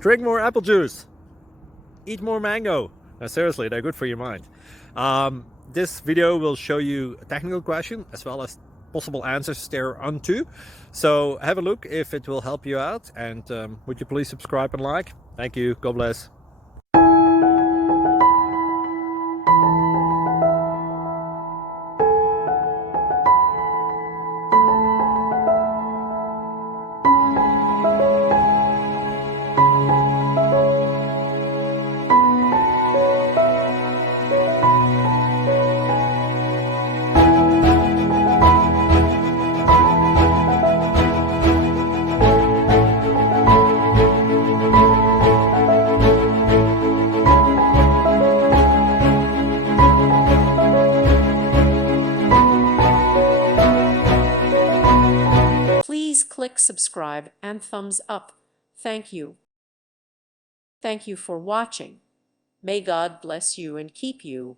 Drink more apple juice. Eat more mango. Now, seriously, they're good for your mind. This video will show you a technical question as well as possible answers thereunto. So have a look if it will help you out, and would you please subscribe and like? Thank you. God bless. Please click subscribe and thumbs up. Thank you. Thank you for watching. May God bless you and keep you.